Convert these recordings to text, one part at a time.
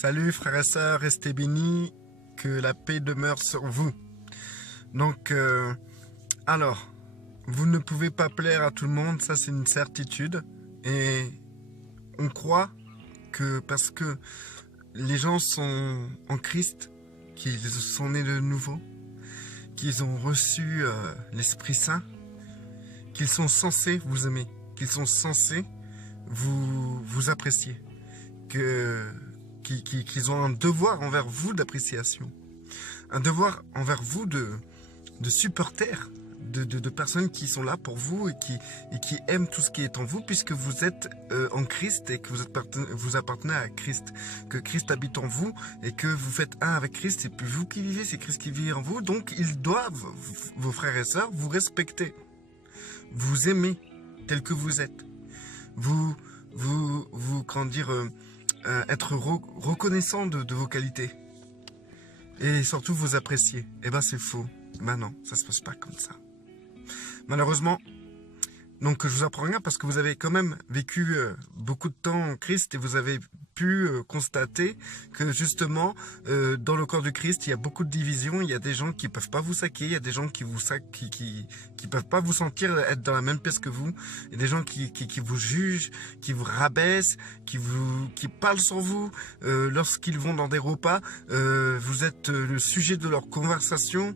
Salut frères et sœurs, restez bénis, que la paix demeure sur vous. Donc, alors, vous ne pouvez pas plaire à tout le monde, ça c'est une certitude. Et on croit que parce que les gens sont en Christ, qu'ils sont nés de nouveau, qu'ils ont reçu l'Esprit Saint, qu'ils sont censés vous aimer, qu'ils sont censés vous apprécier, qu'ils ont un devoir envers vous d'appréciation, un devoir envers vous de supporters, de personnes qui sont là pour vous et qui aiment tout ce qui est en vous, puisque vous êtes en Christ et que vous appartenez à Christ, que Christ habite en vous et que vous faites un avec Christ, et puis vous qui vivez, c'est Christ qui vit en vous, donc ils doivent, vos frères et sœurs, vous respecter, vous aimer tel que vous êtes, comment dire, être reconnaissant de vos qualités et surtout vous apprécier. Eh ben c'est faux. Ben non, ça se passe pas comme ça. Malheureusement, donc je vous apprends rien parce que vous avez quand même vécu beaucoup de temps en Christ et vous avez pu constater que justement dans le corps du Christ il y a beaucoup de divisions, il y a des gens qui peuvent pas vous saquer, il y a des gens qui peuvent pas vous sentir être dans la même pièce que vous, il y a des gens qui vous jugent, qui vous rabaissent, qui parlent sur vous lorsqu'ils vont dans des repas, vous êtes le sujet de leur conversation,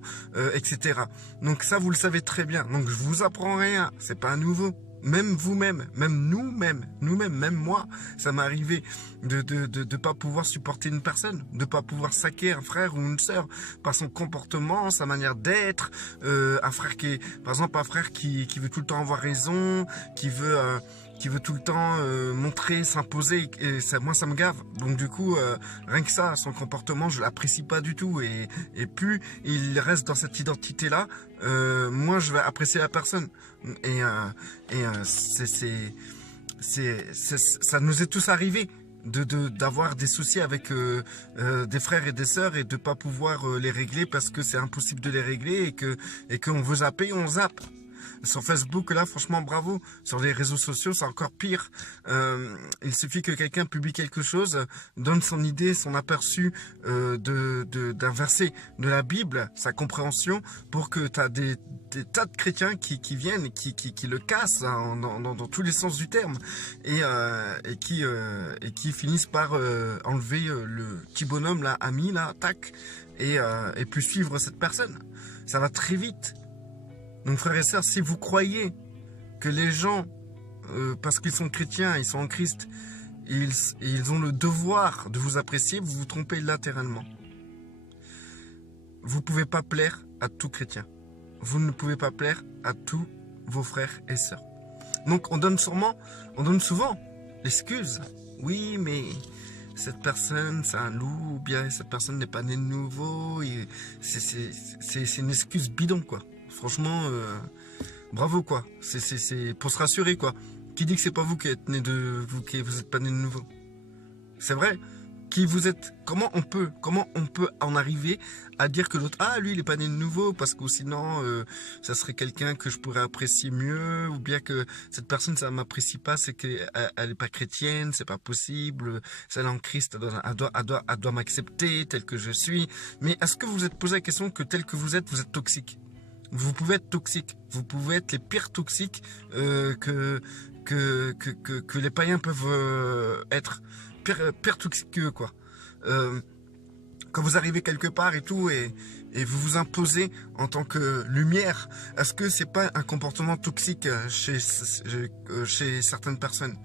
etc. Donc ça vous le savez très bien, donc je vous apprends rien, c'est pas nouveau. Même vous-même, même nous-mêmes, même moi, ça m'est arrivé de pas pouvoir supporter une personne, de pas pouvoir saquer un frère ou une sœur par son comportement, sa manière d'être, un frère par exemple, un frère qui veut tout le temps avoir raison, qui veut tout le temps montrer, s'imposer, et ça, moi ça me gave. Donc du coup, rien que ça, son comportement, je l'apprécie pas du tout, et plus il reste dans cette identité-là, moi je vais apprécier la personne. Ça nous est tous arrivé d'avoir des soucis avec des frères et des sœurs et de pas pouvoir les régler parce que c'est impossible de les régler et qu'on veut zapper, on zappe. Sur Facebook, là, franchement, bravo. Sur les réseaux sociaux, c'est encore pire. Il suffit que quelqu'un publie quelque chose, donne son idée, son aperçu d'un verset de la Bible, sa compréhension, pour que tu as des tas de chrétiens qui viennent, qui le cassent hein, dans tous les sens du terme, et qui finissent par enlever le petit bonhomme, là, ami, là, tac, et puis suivre cette personne. Ça va très vite. Donc frères et sœurs, si vous croyez que les gens, parce qu'ils sont chrétiens, ils sont en Christ, ils ont le devoir de vous apprécier, vous vous trompez latéralement. Vous ne pouvez pas plaire à tout chrétien. Vous ne pouvez pas plaire à tous vos frères et sœurs. Donc on donne souvent l'excuse. Oui, mais cette personne, c'est un loup, ou bien cette personne n'est pas née de nouveau. C'est une excuse bidon, quoi. Franchement, bravo quoi. C'est pour se rassurer quoi. Qui dit que c'est pas vous qui êtes né que vous êtes pas né de nouveau? C'est vrai. Qui vous êtes? Comment on peut en arriver à dire que l'autre, ah lui il est pas né de nouveau parce que sinon ça serait quelqu'un que je pourrais apprécier mieux, ou bien que cette personne ça m'apprécie pas, c'est qu'elle est pas chrétienne, c'est pas possible, celle en Christ elle doit m'accepter tel que je suis. Mais est-ce que vous vous êtes posé la question que tel que vous êtes toxique? Vous pouvez être toxique, vous pouvez être les pires toxiques que les païens peuvent être, pire toxiques qu'eux, quoi. Quand vous arrivez quelque part et tout, et vous vous imposez en tant que lumière, est-ce que c'est pas un comportement toxique chez certaines personnes?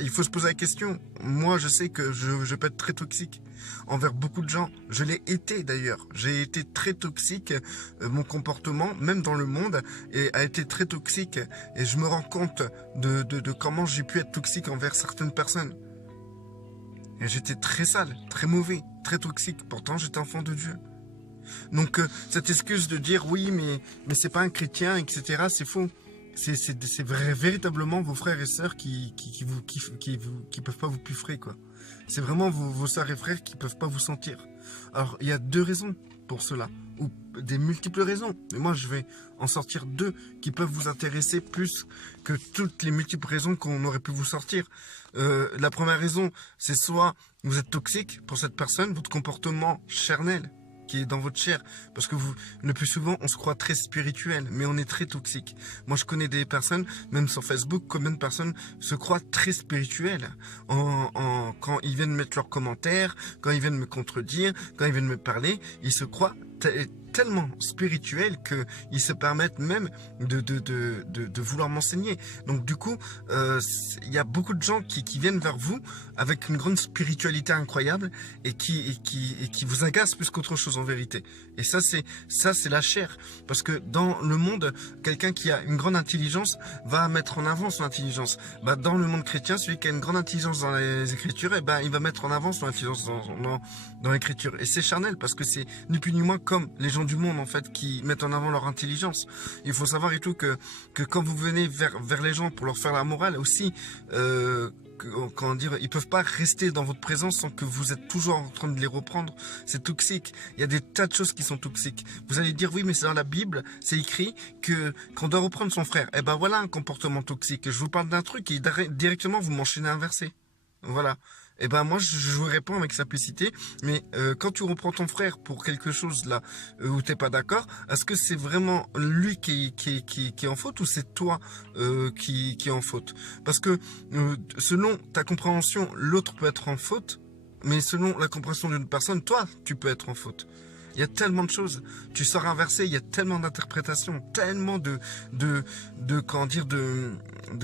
Il faut se poser la question. Moi, je sais que je peux être très toxique envers beaucoup de gens. Je l'ai été d'ailleurs. J'ai été très toxique. Mon comportement, même dans le monde, a été très toxique. Et je me rends compte de comment j'ai pu être toxique envers certaines personnes. Et j'étais très sale, très mauvais, très toxique. Pourtant, j'étais enfant de Dieu. Donc, cette excuse de dire oui, mais c'est pas un chrétien, etc., c'est faux. C'est véritablement vos frères et sœurs qui peuvent pas vous puffrer, quoi. C'est vraiment vos sœurs et frères qui peuvent pas vous sentir. Alors, il y a deux raisons pour cela, ou des multiples raisons. Mais moi, je vais en sortir 2 qui peuvent vous intéresser plus que toutes les multiples raisons qu'on aurait pu vous sortir. La première raison, c'est soit vous êtes toxique pour cette personne, votre comportement charnel qui est dans votre chair, parce que vous, le plus souvent, on se croit très spirituel, mais on est très toxique. Moi, je connais des personnes, même sur Facebook, combien de personnes se croient très spirituelles quand ils viennent mettre leurs commentaires, quand ils viennent me contredire, quand ils viennent me parler, ils se croient tellement spirituels qu'ils se permettent même de vouloir m'enseigner. Donc du coup, il y a beaucoup de gens qui viennent vers vous avec une grande spiritualité incroyable et qui vous agacent plus qu'autre chose en vérité. Et ça c'est la chair. Parce que dans le monde, quelqu'un qui a une grande intelligence va mettre en avant son intelligence. Bah, dans le monde chrétien, celui qui a une grande intelligence dans les Écritures, il va mettre en avant son intelligence dans l'Écriture. Et c'est charnel parce que c'est ni plus ni moins comme les gens du monde en fait qui mettent en avant leur intelligence. Il faut savoir et tout que quand vous venez vers les gens pour leur faire la morale aussi, comment dire, ils peuvent pas rester dans votre présence sans que vous êtes toujours en train de les reprendre. C'est toxique. Il y a des tas de choses qui sont toxiques. Vous allez dire oui, mais c'est dans la Bible, c'est écrit qu'on doit reprendre son frère. Eh ben voilà un comportement toxique. Je vous parle d'un truc et directement vous m'enchaînez un verset. Voilà. Eh ben moi je vous réponds avec simplicité, mais quand tu reprends ton frère pour quelque chose là où t'es pas d'accord, est-ce que c'est vraiment lui qui est en faute ou c'est toi qui est en faute? Parce que selon ta compréhension, l'autre peut être en faute, mais selon la compréhension d'une personne, toi tu peux être en faute. Il y a tellement de choses. Tu sors un verset, il y a tellement d'interprétations, tellement de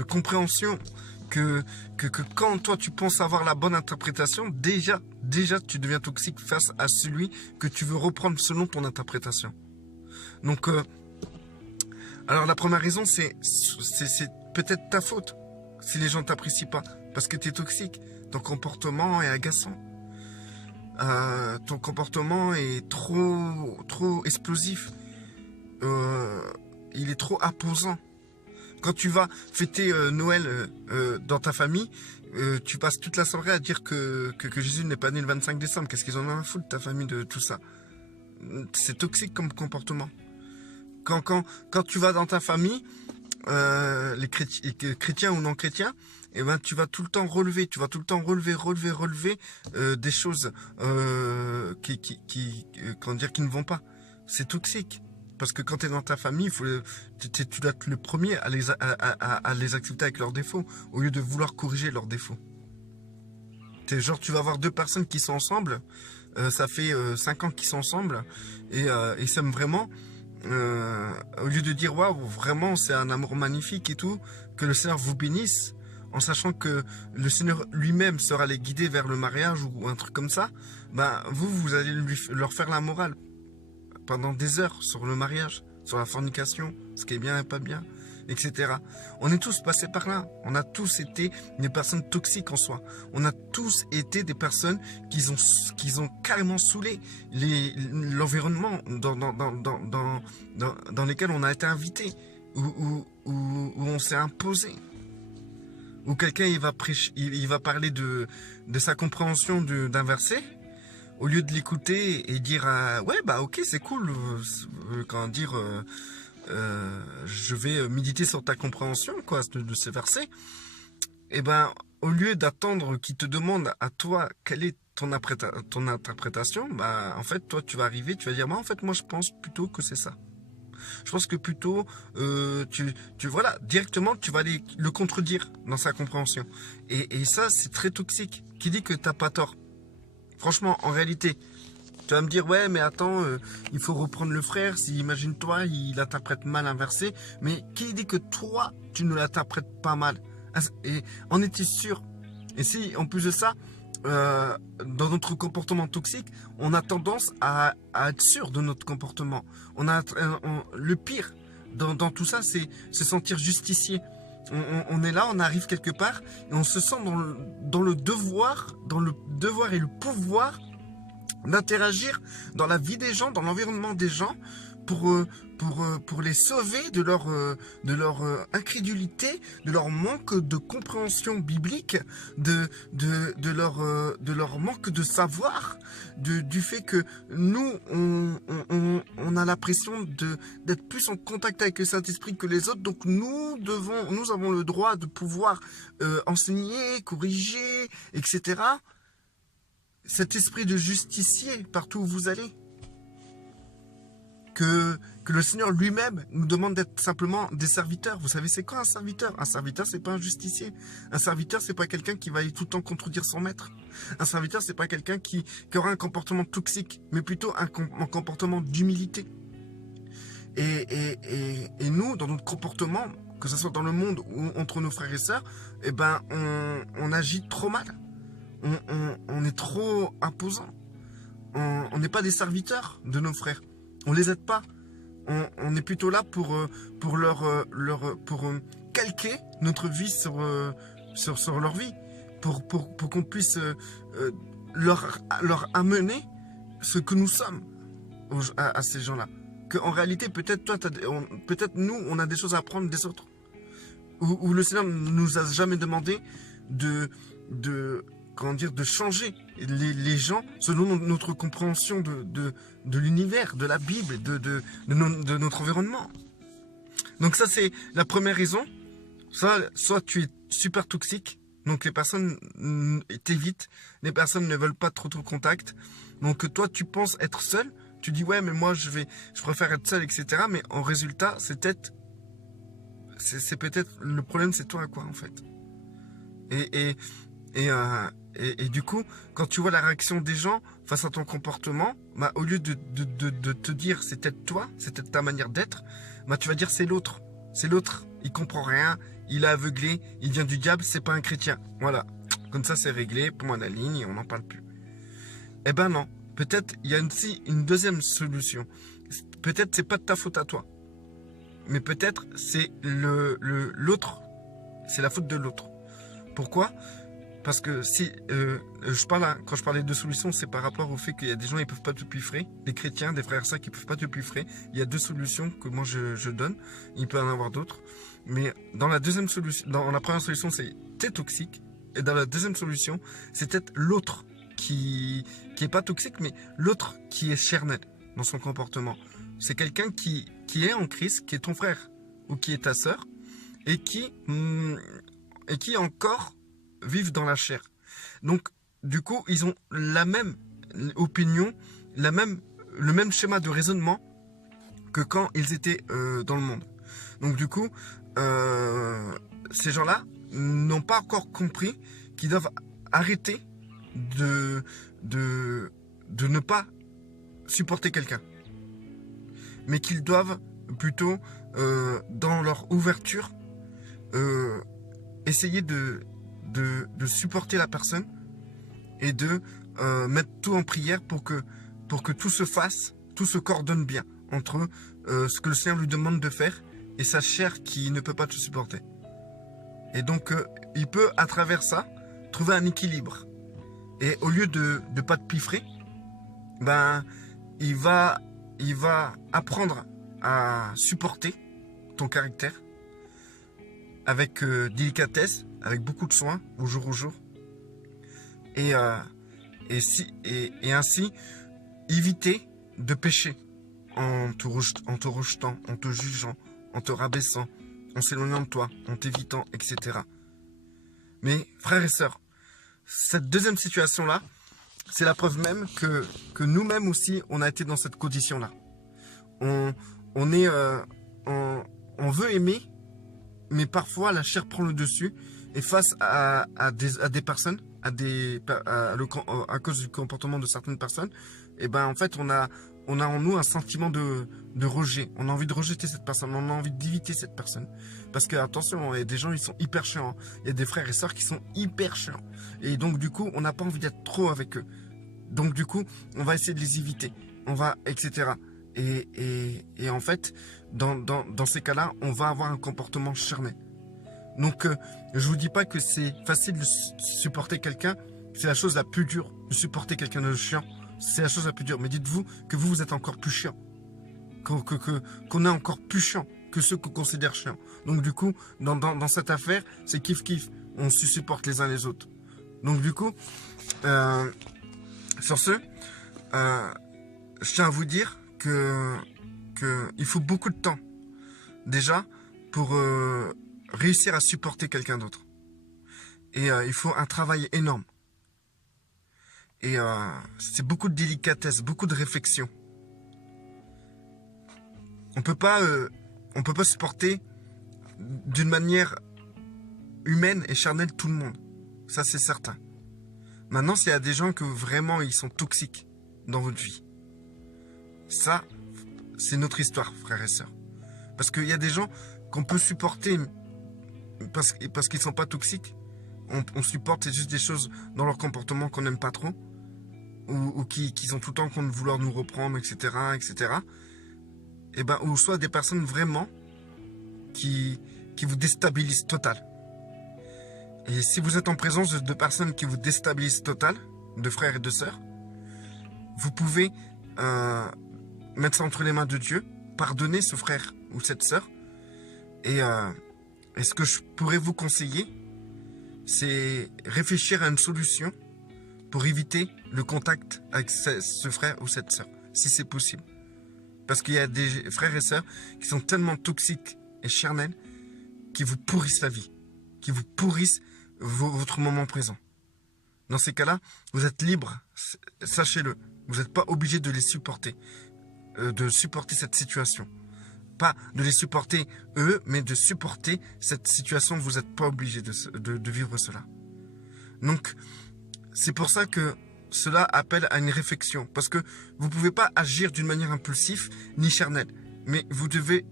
compréhension que quand toi tu penses avoir la bonne interprétation, déjà tu deviens toxique face à celui que tu veux reprendre selon ton interprétation. Donc, alors la première raison, c'est peut-être ta faute si les gens t'apprécient pas, parce que tu es toxique. Ton comportement est agaçant. Ton comportement est trop explosif. Il est trop imposant. Quand tu vas fêter Noël dans ta famille, tu passes toute la soirée à dire que Jésus n'est pas né le 25 décembre. Qu'est-ce qu'ils en ont à foutre, ta famille, de tout ça? C'est toxique comme comportement. Quand tu vas dans ta famille, les chrétiens ou non chrétiens, eh ben, tu vas tout le temps relever des choses qui ne vont pas. C'est toxique. Parce que quand tu es dans ta famille, tu dois être le premier à les accepter avec leurs défauts, au lieu de vouloir corriger leurs défauts. Genre, tu vas avoir 2 personnes qui sont ensemble, ça fait 5 ans qu'ils sont ensemble, et ils s'aiment vraiment. Au lieu de dire, waouh, vraiment, c'est un amour magnifique et tout, que le Seigneur vous bénisse, en sachant que le Seigneur lui-même sera les guider vers le mariage ou un truc comme ça, ben, vous allez leur faire la morale pendant des heures sur le mariage, sur la fornication, ce qui est bien et pas bien, etc. On est tous passés par là. On a tous été des personnes toxiques en soi. On a tous été des personnes qui ont carrément saoulé l'environnement dans lesquels on a été invité, où on s'est imposé. Où quelqu'un il va parler de sa compréhension d'un verset. Au lieu de l'écouter et dire ouais bah ok c'est cool, je vais méditer sur ta compréhension quoi de ces versets, et ben au lieu d'attendre qu'il te demande à toi quelle est ton interprétation, bah en fait toi tu vas arriver, tu vas dire en fait moi je pense plutôt que c'est ça. Je pense que plutôt voilà, directement tu vas le contredire dans sa compréhension, et ça c'est très toxique. Qui dit que t'as pas tort? Franchement, en réalité, tu vas me dire, ouais, mais attends, il faut reprendre le frère, si imagine-toi, il interprète mal un verset, mais qui dit que toi, tu ne l'interprètes pas mal? Et en es-tu sûr? Et si, en plus de ça, dans notre comportement toxique, on a tendance à être sûr de notre comportement. Le pire dans tout ça, c'est se sentir justicier. On est là, on arrive quelque part et on se sent dans le devoir et le pouvoir d'interagir dans la vie des gens, dans l'environnement des gens pour les sauver de leur incrédulité, de leur manque de compréhension biblique, de leur manque de savoir, du fait que nous, on a l'impression d'être plus en contact avec le Saint-Esprit que les autres, donc nous avons le droit de pouvoir enseigner, corriger, etc. Cet esprit de justicier partout où vous allez. Que le Seigneur lui-même nous demande d'être simplement des serviteurs. Vous savez, c'est quoi un serviteur? Un serviteur, c'est pas un justicier. Un serviteur, c'est pas quelqu'un qui va aller tout le temps contredire son maître. Un serviteur, c'est pas quelqu'un qui aura un comportement toxique, mais plutôt un comportement d'humilité. Et nous, dans notre comportement, que ce soit dans le monde ou entre nos frères et sœurs, eh ben, on agit trop mal. On est trop imposant. On n'est pas des serviteurs de nos frères. On les aide pas. On est plutôt là pour calquer notre vie sur leur vie, pour qu'on puisse leur amener ce que nous sommes à ces gens-là. Qu'en réalité, peut-être nous, on a des choses à apprendre des autres. Où le Seigneur nous a jamais demandé de changer les gens selon notre compréhension de l'univers, de la Bible, de notre environnement. Donc ça, c'est la première raison. Soit tu es super toxique, donc les personnes t'évitent, les personnes ne veulent pas trop contact. Donc toi, tu penses être seul, tu dis ouais, mais moi je préfère être seul, etc. Mais en résultat, c'est peut-être le problème, c'est toi quoi en fait. Et du coup, quand tu vois la réaction des gens face à ton comportement, bah, au lieu de te dire c'est peut-être toi, c'est peut-être ta manière d'être, bah, tu vas dire c'est l'autre. C'est l'autre, il comprend rien, il est aveuglé, il vient du diable, c'est pas un chrétien. Voilà, comme ça c'est réglé, point à la ligne et on n'en parle plus. Eh ben non, peut-être il y a aussi une deuxième solution. Peut-être c'est pas de ta faute à toi, mais peut-être c'est l'autre, c'est la faute de l'autre. Pourquoi ? Parce que si quand je parlais de solutions, c'est par rapport au fait qu'il y a des gens qui ne peuvent pas te puifrer, des chrétiens, des frères et sœurs qui ne peuvent pas te puifrer. Il y a deux solutions que moi je donne. Il peut y en avoir d'autres. Mais dans la première solution, c'est t'es toxique. Et dans la deuxième solution, c'est peut-être l'autre qui est pas toxique, mais l'autre qui est charnel dans son comportement. C'est quelqu'un qui est en Christ, qui est ton frère ou qui est ta sœur, et qui encore vivent dans la chair. Donc, du coup, ils ont la même opinion, le même schéma de raisonnement que quand ils étaient dans le monde. Donc, du coup, ces gens-là n'ont pas encore compris qu'ils doivent arrêter de ne pas supporter quelqu'un. Mais qu'ils doivent plutôt, dans leur ouverture, essayer de supporter la personne et de mettre tout en prière pour que tout se fasse, tout se coordonne bien entre ce que le Seigneur lui demande de faire et sa chair qui ne peut pas te supporter. Et donc, il peut, à travers ça, trouver un équilibre. Et au lieu de pas te piffrer, ben, il va apprendre à supporter ton caractère avec délicatesse, avec beaucoup de soin, au jour. Et ainsi, éviter de pécher en te rejetant, en te jugeant, en te rabaissant, en s'éloignant de toi, en t'évitant, etc. Mais, frères et sœurs, cette deuxième situation-là, c'est la preuve même que nous-mêmes aussi, on a été dans cette condition-là. On veut aimer, mais parfois la chair prend le dessus et face à des personnes, à cause du comportement de certaines personnes, et ben en fait on a en nous un sentiment de rejet. On a envie de rejeter cette personne, on a envie d'éviter cette personne. Parce que attention, il y a des gens ils sont hyper chiants, il y a des frères et sœurs qui sont hyper chiants. Et donc du coup on n'a pas envie d'être trop avec eux. Donc du coup on va essayer de les éviter, etc. Et en fait, dans ces cas-là, on va avoir un comportement charnel. Donc, je vous dis pas que c'est facile de supporter quelqu'un. C'est la chose la plus dure de supporter quelqu'un de chiant. C'est la chose la plus dure. Mais dites-vous que vous êtes encore plus chiant. qu'on est encore plus chiant que ceux qu'on considère chiants. Donc du coup, dans cette affaire, c'est kiff-kiff. On se supporte les uns les autres. Donc du coup, sur ce, je tiens à vous dire que il faut beaucoup de temps, déjà, pour réussir à supporter quelqu'un d'autre. Et il faut un travail énorme. Et c'est beaucoup de délicatesse, beaucoup de réflexion. On peut pas supporter d'une manière humaine et charnelle tout le monde. Ça, c'est certain. Maintenant, s'il y a des gens que vraiment ils sont toxiques dans votre vie, ça, c'est notre histoire, frères et sœurs. Parce qu'il y a des gens qu'on peut supporter parce qu'ils sont pas toxiques. On supporte, c'est juste des choses dans leur comportement qu'on n'aime pas trop. Ou qui sont tout le temps en train de vouloir nous reprendre, etc., etc. Et ben, ou soit des personnes vraiment qui vous déstabilisent total. Et si vous êtes en présence de personnes qui vous déstabilisent total, de frères et de sœurs, vous pouvez mettre ça entre les mains de Dieu, pardonner ce frère ou cette sœur. Et ce que je pourrais vous conseiller, c'est réfléchir à une solution pour éviter le contact avec ce frère ou cette sœur, si c'est possible. Parce qu'il y a des frères et sœurs qui sont tellement toxiques et charnels qui vous pourrissent la vie, qui vous pourrissent votre moment présent. Dans ces cas-là, vous êtes libre, sachez-le. Vous n'êtes pas obligé de les supporter, de supporter cette situation. Pas de les supporter eux, mais de supporter cette situation. Vous n'êtes pas obligé de vivre cela. Donc, c'est pour ça que cela appelle à une réflexion. Parce que vous ne pouvez pas agir d'une manière impulsive ni charnelle. Mais vous devez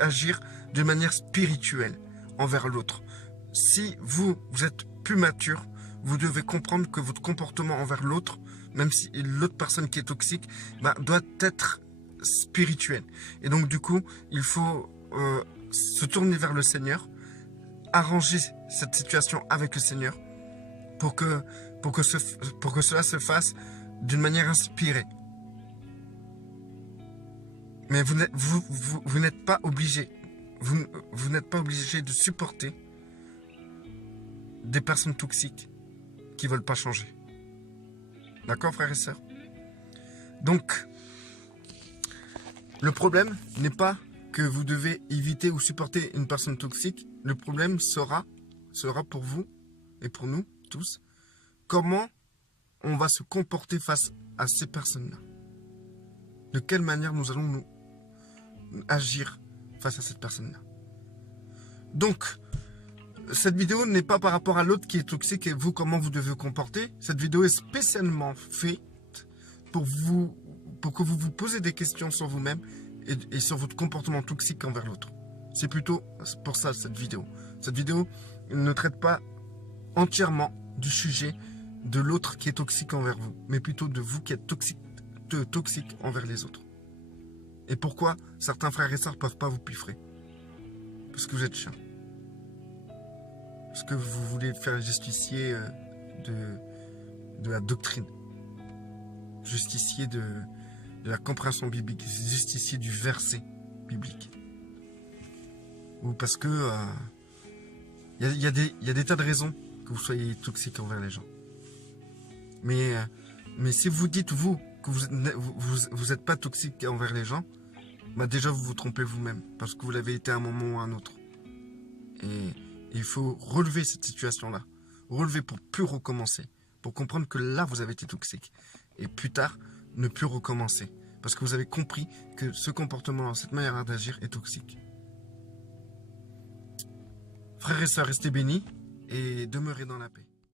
agir d'une manière spirituelle envers l'autre. Si vous êtes plus mature, vous devez comprendre que votre comportement envers l'autre, même si l'autre personne qui est toxique, doit être spirituel. Et donc du coup, il faut se tourner vers le Seigneur, arranger cette situation avec le Seigneur pour que cela se fasse d'une manière inspirée. Mais vous n'êtes pas obligé. Vous n'êtes pas obligé de supporter des personnes toxiques qui ne veulent pas changer. D'accord, frères et sœurs? Donc, le problème n'est pas que vous devez éviter ou supporter une personne toxique. Le problème sera pour vous et pour nous tous, comment on va se comporter face à ces personnes-là. De quelle manière nous allons nous agir face à cette personne-là. Donc, cette vidéo n'est pas par rapport à l'autre qui est toxique et vous, comment vous devez vous comporter. Cette vidéo est spécialement faite pour que vous vous posez des questions sur vous-même et sur votre comportement toxique envers l'autre. C'est plutôt pour ça cette vidéo. Cette vidéo ne traite pas entièrement du sujet de l'autre qui est toxique envers vous, mais plutôt de vous qui êtes toxique envers les autres. Et pourquoi certains frères et sœurs ne peuvent pas vous piffrer? Parce que vous êtes chiant. Parce que vous voulez faire justicier de la doctrine. Justicier de la compréhension biblique. Justicier du verset biblique. Ou parce que il y a des tas de raisons que vous soyez toxique envers les gens. Mais si vous dites, vous, que vous n'êtes pas toxique envers les gens, déjà vous vous trompez vous-même. Parce que vous l'avez été à un moment ou à un autre. Et il faut relever cette situation-là. Relever pour plus recommencer. Pour comprendre que là, vous avez été toxique. Et plus tard, ne plus recommencer. Parce que vous avez compris que ce comportement, cette manière d'agir est toxique. Frères et sœurs, restez bénis et demeurez dans la paix.